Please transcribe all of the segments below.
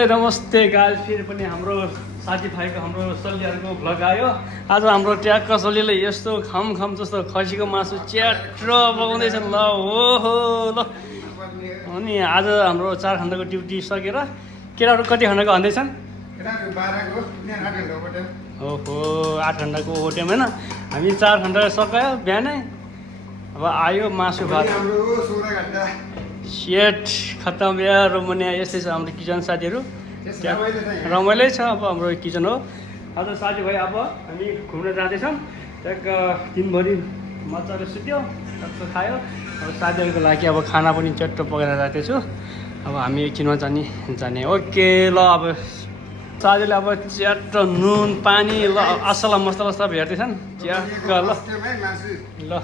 नमस्ते गाइस, फेरि पनि हाम्रो साथीभाइको हाम्रो सलियाहरूको भ्लग आयो। आज हाम्रो ट्याग कसलीले यस्तो खम जस्तो खसीको मासु च्याट्र पकाउँदैछ ल हो ल। अनि आज हाम्रो 4 घण्टाको ड्युटी सकेर केटाहरू कति घण्टाको भन्दैछन्? ओहो 8 घण्टाको ओटिएम होइन, हामी 4 घण्टा सकायो बिहानै। अब आयो मासु भात सेट खत्तम यार। रोमनिया यस्तै छ हाम्रो किचन साथीहरू, रमाइलै छ। अब हाम्रो किचन हो। आज साथीभाइ अब हामी घुम्न जाँदैछौँ। ट्याक्क दिनभरि मजाले सुत्यो, टक्क खायो। अब साथीहरूको लागि अब खाना पनि चट्ट पकाएर जाँदैछु। अब हामी एकछिनमा जाने ओके ल। अब साथीले अब च्याट्ट नुन पानी ल असला मसला भेट्दैछन् च्याट्ट ल ल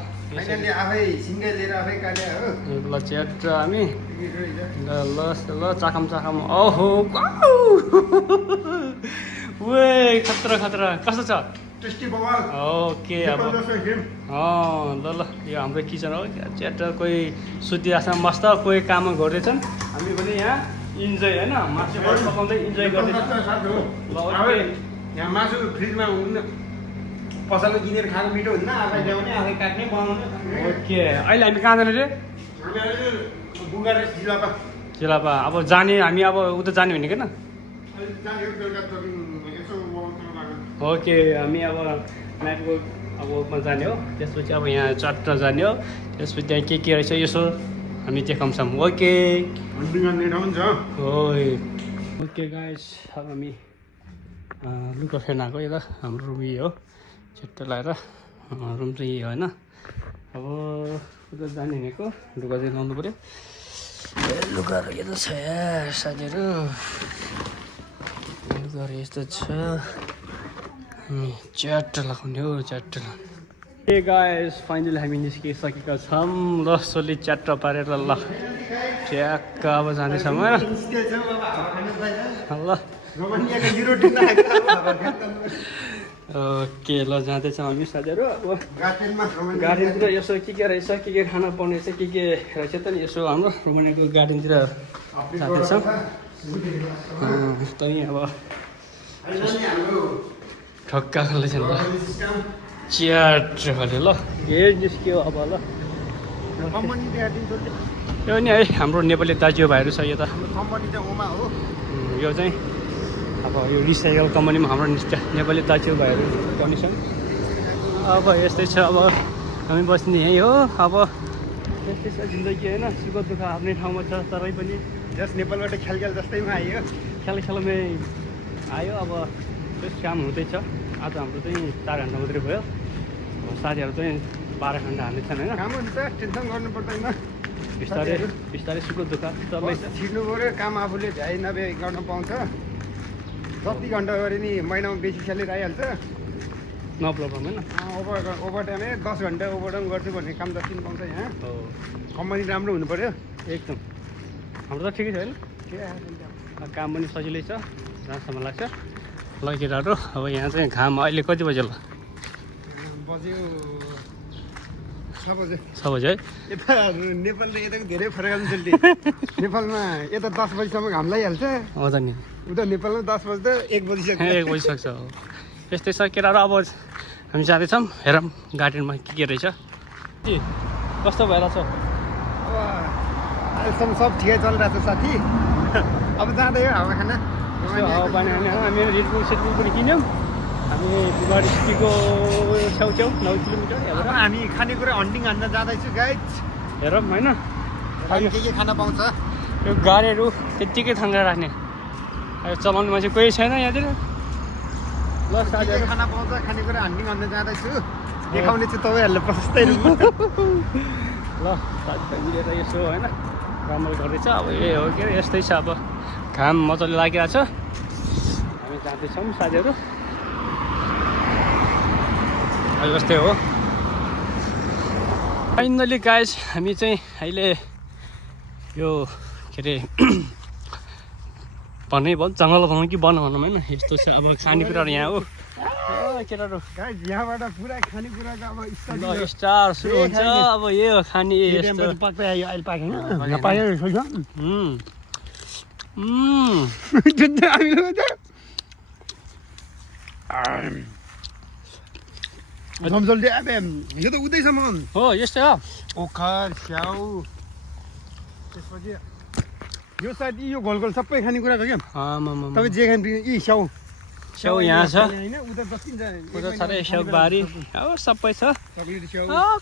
च्याट्ट हामी ल चाखम ओहो वे खतरा कस्तो छ? ओके अब ल यो हाम्रो किचन हो। च्याट्ट कोही सुतिरहेको छ मस्त, कोही काम गर्दैछन्। हामी पनि यहाँ इन्जोय होइन मासु पकाउँदै इन्जोय गर्दैछौँ। यहाँ मासु फ्रिजमा हुन्न, पसलमा किनेर खानु मिठो हुन्न, आफै ल्याउने आफै काट्ने बनाउने। ओके अहिले हामी कहाँ जाने रे? चिलापा अब जाने हामी, अब उता जाने भने किन। ओके हामी अब म्यापको अब जाने हो। त्यसपछि अब यहाँ चट्ट जाने हो। त्यसपछि त्यहाँ के रहेछ यसो हामी देखाउँछौँ। ओके ओके गाइस, अब हामी लुगा फेर्न आएको। यता हाम्रो रुम यही हो, चट्ट लगाएर रुम चाहिँ यही हो होइन। अब उता जाने भनेको लुगा चाहिँ लाउनु पऱ्यो। लुगाहरू यता छ यार साथीहरू, लुगाहरू यस्तो छ। च्याट्ट लगाउने हो च्याट्ट। ए गाइस फाइनली हामी निस्किसकेका छौँ ल। सोली च्याट्ट पारेर ल ट्याक्क अब जाँदैछौँ होइन ल। ओके ल जाँदैछौँ हामी साथीहरू। अब गार्डनतिर यसो के रहेछ, के खाना पाउने रहेछ, के रहेछ त नि यसो हाम्रो रोमनियाको गार्डनतिर जाँदैछौँ। त्यही अब ठक्का खाँदैछ ल च्याट खाले ल। यही निस्क्यो अब ल। यो नि है हाम्रो नेपाली दाजुभाइहरू छ यता। यो चाहिँ अब यो रिसाइकल कम्पनीमा हाम्रो नेपाली दाजुभाइहरू पनि छन्। अब यस्तै छ, अब हामी बस्ने यहीँ हो। अब यस्तै छ जिन्दगी होइन, सुख दुःख आफ्नै ठाउँमा छ। तरै पनि जस नेपालबाट खेल जस्तैमा आयो, खेलमै आयो। अब त्यस काम हुँदैछ। आज हाम्रो चाहिँ 4 घन्टा मात्रै भयो। अब साथीहरू चाहिँ 12 घन्टा हाल्नेछन् होइन। काम हुन्छ, टेन्सन गर्नु पर्दैन। बिस्तारै सुख दुःख चल्दैछ। छिर्नु पऱ्यो, काम आफूले भ्याइ नभ्याइ गर्न पाउँछ। जति घन्टा गरे नि महिनामा बेसी स्यालेरी आइहाल्छ, नो प्रब्लम होइन। ओभर टाइमै 10 घन्टा ओभर टाइम गर्छु भन्ने काम जति पाउँछ यहाँ। कम्पनी राम्रो हुनु पऱ्यो एकदम। हाम्रो त ठिकै छ होइन, काम पनि सजिलै छ, जहाँसम्म लाग्छ। ल केटाहरू अब यहाँ चाहिँ घाम अहिले कति बज्यो ल? बज्यो 6 बजे। 6 बजे है। यता नेपाल र यताको धेरै फरक हुन्छ। नेपालमा यता 10 बजीसम्म घाम लागिहाल्छ, हो त नि। उता नेपालमा 10 बज्दा 1 बजिसक्छ। 1 बजिसक्छ। यस्तै छ केटाहरू। अब हामी जाँदैछौँ, हेरौँ गार्डनमा के रहेछ। के कस्तो भइरहेछ? अब अहिलेसम्म सब ठिकै चलिरहेको छ साथी। अब जाँदै हो हावा खाना। हावापानी खाने हामी रेडबुल सेडबुल पनि किन्यौँ। हामी बुधबार स्थितिको छेउछेउ 9 किलोमिटर। अब हामी खानेकुरा हन्टिङ हान्न जाँदैछु गाइज। हेरौँ होइन के खाना पाउँछ। यो गाडीहरू त्यत्तिकै थाङ्गा राख्ने, चलाउने मान्छे कोही छैन यहाँतिर। ल साथीहरू खाना पाउँछ, खानेकुरा हन्टिङ हान्न जाँदैछु। देखाउने चाहिँ तपाईँहरूलाई प्रशस्तै रूपमा। ल साथीभाइ मिलेर यसो होइन राम्रो गर्दैछ। अब यही हो के यस्तै छ। अब घाम मजाले लागिरहेको छ। हामी जाँदैछौँ साथीहरू। जस्तै हो फाइनली गाइज। हामी चाहिँ अहिले यो के अरे भन्नै भयो, जङ्गल भनौँ कि वन भनौँ होइन, यस्तो छ। अब खानेकुराहरू यहाँ हो केटाहरू। यहाँबाट पुरा खानेकुराको अब स्टार सुरु हुन्छ। अब यो खाने जुन चाहिँ हामीले झमझल्टी अब यो त उतैसम्म हो यस्तै हो ओखर स्याउ त्यसपछि यो साइड यो घोलघोल सबै खानेकुरा छ क्या तपाईँ जे खाने यी स्याउ स्याउ यहाँ छ होइन उता जति उता छ रे स्याउबारी अब सबै छ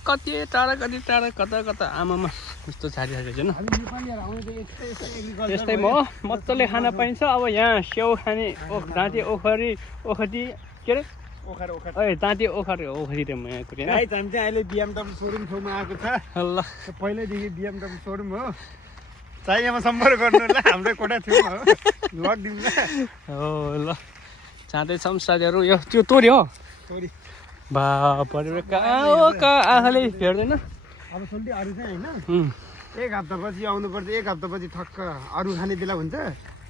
कति टाढा कता कता आमामा यस्तो छाडिरहेको छैन त्यस्तै मजाले खान पाइन्छ अब यहाँ स्याउ खाने दाँते ओखरी के अरे दाँते ओखरी रे म यहाँ कुरेन हामी चाहिँ अहिले BMW सोरुम छेउमा आएको छ ल पहिल्यैदेखि BMW सोरुम हो चाहिएमा सम्पर्क गर्नु ल हाम्रो कोठा छेउमा हो लगिदिउँ ल हो ल जाँदैछौँ साथीहरू यो त्यो तोरी हो तोरी बाबरे कहाँ आँखाले भेट्दैन अब सोल्टी अरू चाहिँ होइन एक हप्तापछि आउनुपर्छ एक हप्तापछि ठक्क अरू खाने बेला हुन्छ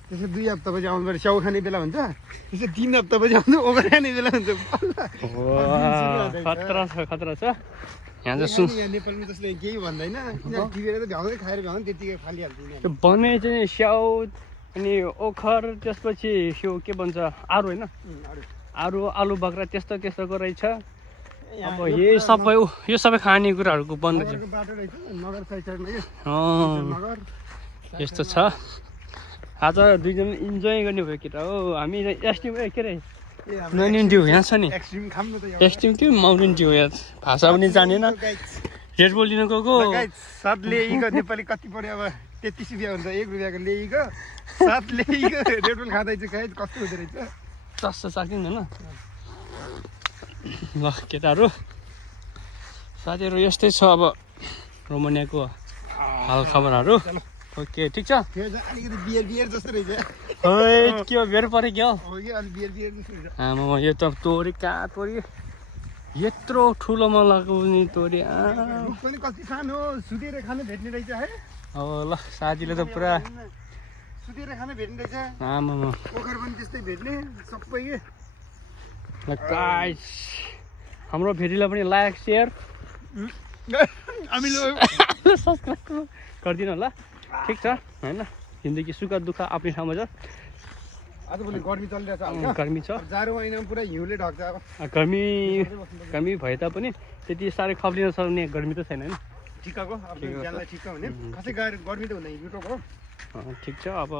त्यसो 2 हप्तापछि आउनुपर्छ स्याउ खाने बेला हुन्छ त्यसो 3 हप्तापछि आउनु ओखर खाने बेला हुन्छ खतरा छ यहाँ चाहिँ नेपालमा जसले केही भन्दैन टिपेर त भ्याउँदै खाएर भ्याउँदैन त्यतिकै फालिहाल्छ बने चाहिँ स्याउ अनि ओखर त्यसपछि यो के भन्छ आरू होइन आरू आलु बक्रा त्यस्तोको रहेछ अब यो सबै खानेकुराहरूको बन्द छ यस्तो छ आज दुईजना इन्जोय गर्ने भयो केटा हो हामी एसटिम के अरे माउन्टेन ड्यू यहाँ छ नि एसटिम कि माउन्टेन ड्यू यहाँ भाषा पनि जानेन रेड बुल लिन गएको सात ल्याइको नेपाली कति पऱ्यो अब 33 रुपियाँ हुन्छ 1 रुपियाँको ल्याइको सात ल्याइको रेड बुल खाँदैछु गाइज कस्तो हुँदो रहेछ चस्छ सकिँदैन ल केटाहरू साथीहरू यस्तै छ अब रोमानियाको हाल खबरहरू ओके ठिक छ अलिकति बियर जस्तो रहेछ के हो बेर पऱ्यो क्या बियर जस्तो रहेछ आमा यो त तोरी कहाँ तोरी यत्रो ठुलोमा लगाउने तोरी पनि कति सानो सुतेर खानु भेट्ने रहेछ है अब ल साथीले त पुरा सुतेर खानु भेट्ने रहेछ आमा ओखर पनि त्यस्तै भेट्ने सबै ल गाइस हाम्रो भिडियोलाई पनि लाइक सेयर सब्सक्राइब गरिदिनु होला ठिक छ होइन जिन्दगी सुख दुःख आफ्नै ठाउँमा छ आजभोलि गर्मी चलिरहेछ गर्मी छ जाडो महिनामा पुरा हिउँले ढक्छ अब गर्मी भए तापनि त्यति साह्रै खप्लिन सक्ने गर्मी त छैन होइन ठिक्कको ज्यानलाई ठिक्क हुने खासै गर्मी त हुँदैन युट्युबको ठिक छ अब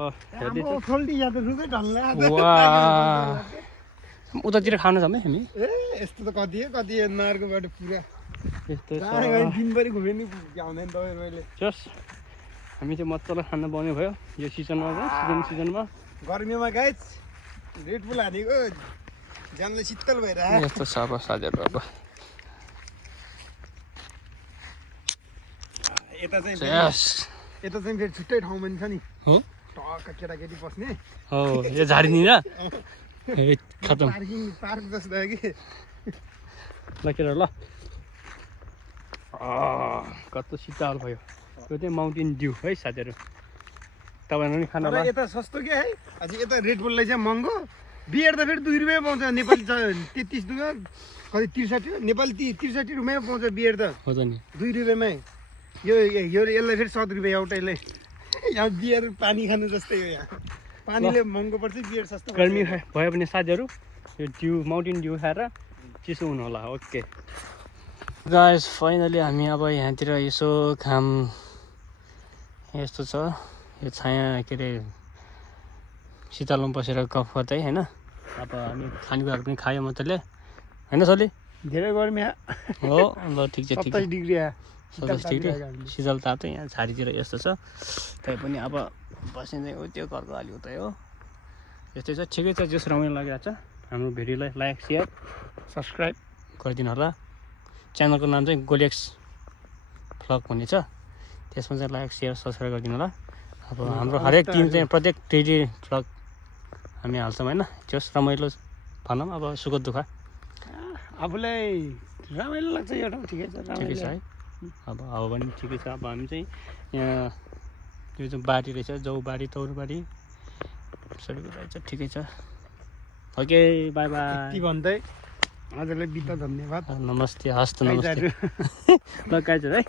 उतातिर खानु जाऊँ है हामी यस्तो त कति नार्कोबाट पुरा यस्तो दिनभरि घुमे नि भ्याउँदैन तपाईँ मैले जस हामी चाहिँ मजाले खाना पाउने भयो यो सिजनमा गर्मीमा गाइज रेड बुल हानेको जानलाई शीतल भएर यस्तो छ अब साथीहरू अब यता चाहिँ फेरि छुट्टै ठाउँमा नि छ नि हो टक्क केटाकेटी बस्ने हो यो झारिदिन खतम पार्क जस्तो हो कि ल केटा ल कस्तो शीतल भयो त्यो चाहिँ माउन्टेन ड्यू है साथीहरू तपाईँहरू पनि खानु होला यता सस्तो के है अझै यता रेड बुललाई चाहिँ महँगो बियर त फेरि 2 रुपियाँ पाउँछ नेपाली 33 रुपियाँ कति 63 नेपाली 63 रुपियाँ पाउँछ बियर त हो त नि 2 रुपियाँमै यसलाई फेरि 7 रुपियाँ एउटैले यहाँ बियर पानी खानु जस्तै हो यहाँ पानीले महँगो पर्छ बियर सस्तो गर्मी भयो भने साथीहरू यो माउन्टेन ड्यू खाएर चिसो हुनु होला ओके गाइस फाइनली हामी अब यहाँतिर यसो घाम यस्तो छ यो छाया के अरे शीतलमा बसेर गफ गर्दै होइन अब हामी खानेकुराहरू पनि खायो मजाले होइन सली धेरै गर्मी हो ल ठिक छ 27 डिग्री 27 डिग्री शीतल तातो यहाँ झाडीतिर यस्तो छ तै पनि अब बसिँदै हो त्यो घरको अलि उतै हो यस्तै छ ठिकै छ जस रमाइलो लागिरहेको छ हाम्रो भिडियोलाई लाइक सेयर सब्सक्राइब गरिदिनु होला च्यानलको नाम चाहिँ गोलेक्स भ्लग भन्ने छ त्यसमा चाहिँ लाइक सेयर सब्सक्राइब गरिदिनु होला अब हाम्रो हरेक टिम चाहिँ प्रत्येक डेली भ्लग हामी हाल्छौँ होइन जस रमाइलो भनौँ अब सुख दुःख आफूलाई रमाइलो लाग्छ यो ठाउँ ठिकै छ है अब हावा पनि ठिकै छ अब हामी चाहिँ यहाँ यो चाहिँ बारी रहेछ जौबारी तौरबारी सबै रहेछ ठिकै छ ओके बाई बाई भन्दै हजुरलाई बिता धन्यवाद नमस्ते हस्त नमस्ते ल गाइजहरू है